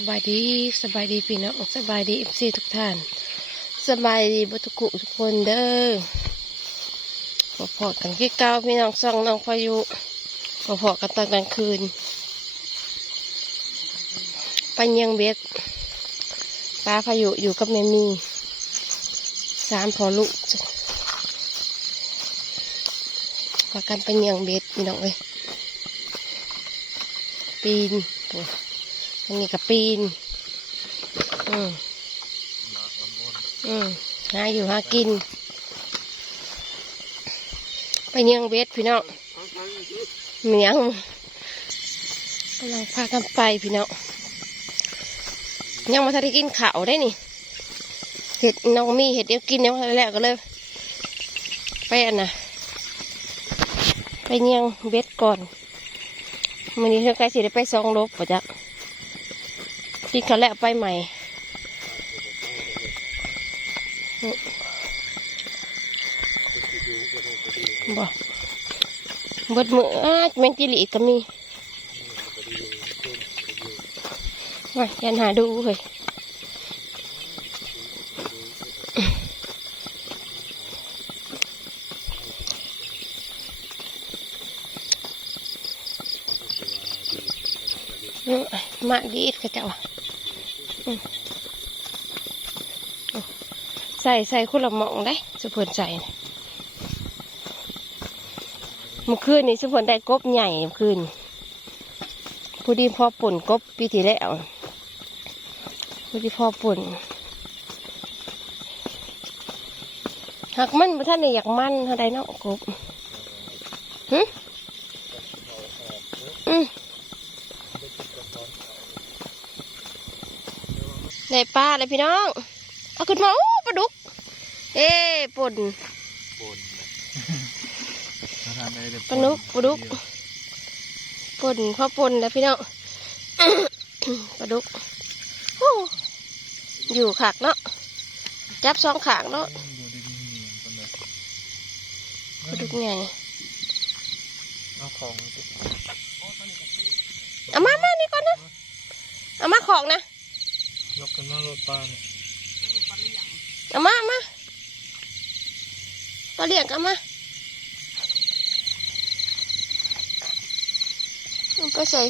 สบายดีสบายดีพี่น้องสบายดีเอฟซีทุกท่าน สบายดีบุตรกุทุกคนเด้อพอพอกันที่เก้าพี่น้องส่องน้องพายุพอพอกันตอนกลางคืนไปเยียงเบ็ดป้าพายุอยู่กับแม่มีสามพอลูกพากันไปเยียงเบ็ดพี่น้องเอ้ยปีนโอันนี้ก็ปีน อืมอืมหาอยู่หากิน ไปเยียงเบ็ดพี่น้องเหมียงกำลังพากันไปพี่น้องยังมาทันได้กินข้าวได้นี่เห็ดน้องมีเห็ดเดียวกินยังไม่แล้วก็เลยไปอันน่ะ ไปเยียงเบ็ดก่อนมันนี้เธอใกลสิได้ไปซองลบป่ะจ๊ะ กินข้าแล้วไปใหม่บ่เบิดมืออ้าแมงจิลีก็มีมายันหาดูเฮ้ยมาดีดเขาเจ้าอะ ใส่ใส่คุณละหมองได้สุเพิ่นใส่เมื่อคืนนี้สุพรได้กบใหญ่เมื่อคืนผู้ดีพ่อปุ่นกบปีที่แล้วผู้ดีพ่อปุ่นหักมันบ่ท่านได้อยากมันเท่าใดเนาะกบหึ ได้ปลาเลยพี่น้อง เอาขึ้นมาโอ้ปลาดุก เอ้ป่นปลานุกปลาดุกป่นพ่อป่นแล้วพี่น้องปลาดุกโอ้อยู่ขากเนาะจับสองขางเนาะปลาดุกใหญ่เอาของมาสิเอามามานี่ก่อนนะเอามาของนะ ยกกันมารถป้าเนี่ยเอามาเอามาปลาเลี้ยงก็เอามาเอาไปใส่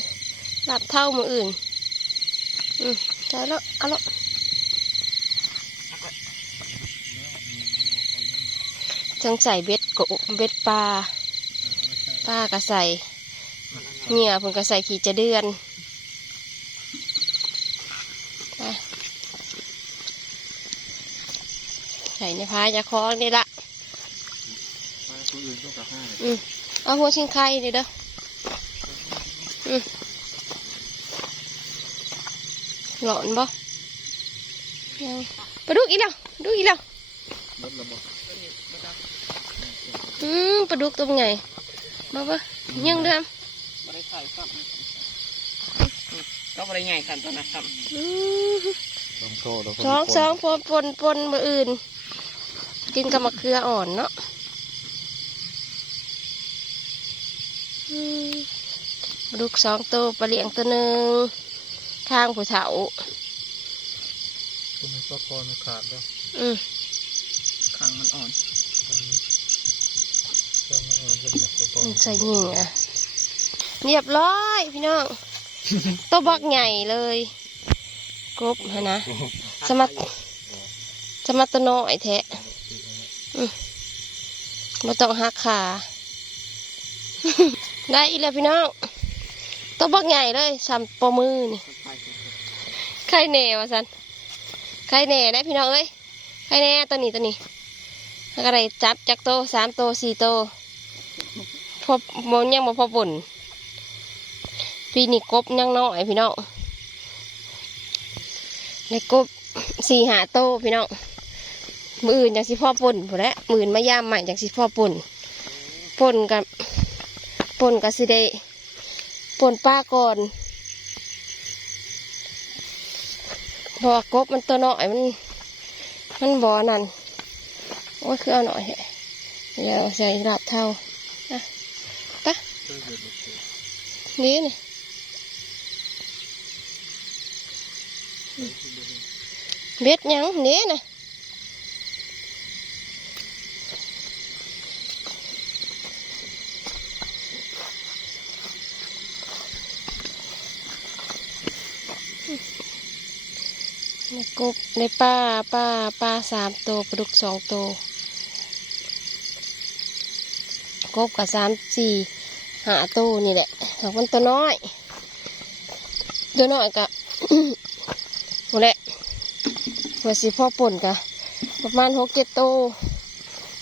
หลับเท่ามืออื่น อืมใส่แล้วเอาล้วจังใส่เบ็ดกบเบ็ดปลาปลาก็ใส่เนี่ยเพิ่นก็ใส่ขี่จะเดือนไป ใส่ในพายจะคล้องนี่ละมาคนอื่นต้องกับห้าเนี่ยอืมเอาหัวชิงไข่นี่เด้ออืมหลอนบ่ยังไปดูอีกแล้วดูอีกแล้วรถระบบอืมปลาดุกตัวใหญ่มาบ่ยังเด้อบริใส่ครับก็บริใหญ่ขันตัวนะครับอืมต้องโตแล้วก็สองสองปนปนปนมืออื่น กินกับมะเขืออ่อนเนาะอืมปลาดุกสองตัวปลาเลี้ยงตัวหนึ่งทางผู้เฒ่าคุณก็พอมันขาดแล้วอืมขังมันอ่อนตอนนี้ต้องเอาเป็นแบบตัวพอใส่หญิงอะเรียบร้อยพี่น้องตัวบักใหญ่เลยกบฮะนะสมัตสมัตตัวน้อยแท้ไม่ต้องหักขา ได้อีกแล้วพี่น้องตัวบักใหญ่เลยสามปอมือนี่ไข่แหน่วะสันไข่แหน่ได้พี่น้องเอ้ยไข่แหน่ตัวนี้ตัวนี้แล้วก็ได้จับจักโตสามโตสี่โตพบมนยังบ่พอปุ่นปีนี้กบยังน้อยพี่น้องในกบสี่หาโตพี่น้อง มืออื่นจากสิพ่อป่นผู้นแหล้วมืออื่นมาย่ามใหม่จากสิพ่อป่นป่นกับป่นกับสิได้ป่นป้าก่อนพราะว่ากบมันตัวน้อยมัน มันบ่อนั่นโอ้ยคือเอาหน่อยแหะแล้วใส่หลับเท่าอะปะนี่นี่เบ็ดยังนี้นะ กบในป้าป้าป้าสามตัวปลาดุกสองตัวกบกับสามสี่หาตัวนี่แหละหากมันตัวน้อย ตัวน้อยกับหมดแหละหัวสีพ่อป่นกะประมาณหกเจ็ดโตว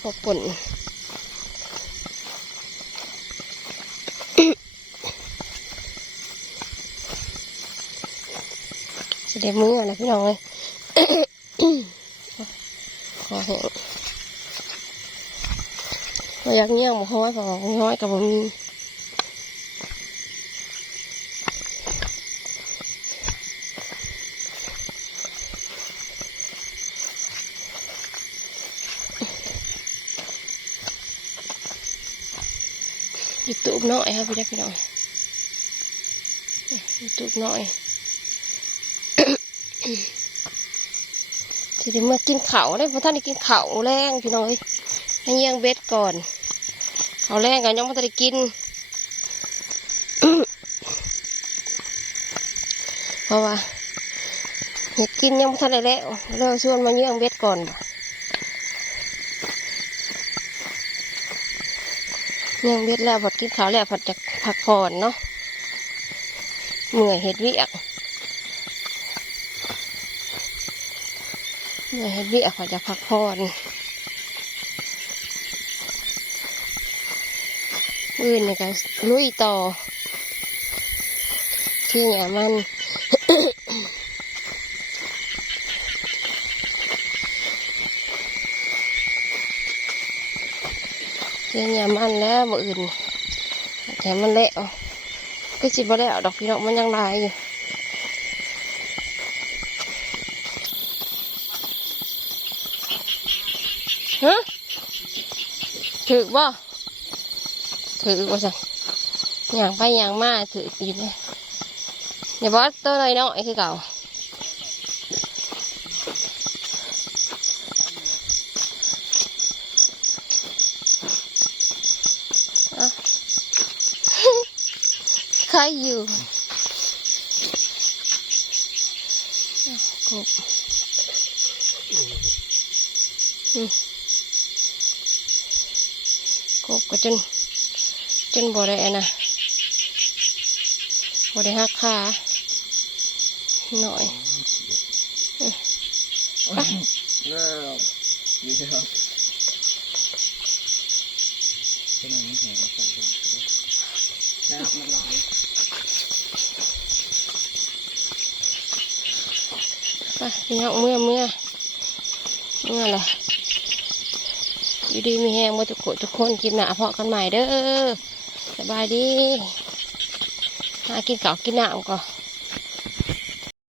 พ่อป่นเสด็จมืออะไรพี่น้องเลย ขอเหงมาอยากเงี้ยงหมูห้อยกับหมูห้อยกับผมมียูทูบน้อยครับพี่ได้พี่น้องยูทูบน้อย ทีเดียวมากินเขาได้พระท่านได้กินเขาแรงพี่น้องเอ้ยให้เยี่ยงเบ็ดก่อนเขาแรงกันยังไม่ทันได้กิน เพราะว่าเห็ดกินยังไม่ทันได้แล้วเราชวนมาเยี่ยงเบ็ดก่อนเยี่ยงเบ็ดแล้วผัดกินข้าวแล้วผัดจะพักผ่อนเนาะเหนื่อยเห็ดเวิก เมื่อเฮ็ดเวียเขาจะพักผ่อนอื่นเนี่ยก็ลุยต่อ ที่เนี่ยมันเนี่ยมันแล้วบ่อื่นแถมมันแล้วก็สิบ่แล้วดอกพี่น้องมันยังหลายอยู่ ฮะถือบ่ถือบ่สั่นอย่างไปอย่างมาถืออยู่เนี่ยอย่าบอกตัวน้อยน้อยคือเก่าใครอยู่อะกบกบ ก็จน จนบ่ได้อันนะบ่ได้หักขาหน่อยแล้วนี่ครับเป็นอะไรมันแห้งไปเลยแล้วมันไหลไปพี่น้องเมื่อเมื่อเมื่อแหละ อยู่ดีมีแหงมาทุกคนทุกคนกินหนาเพาะกันใหม่เด้อสบายดีหากินเก่าวกินหนามก่อน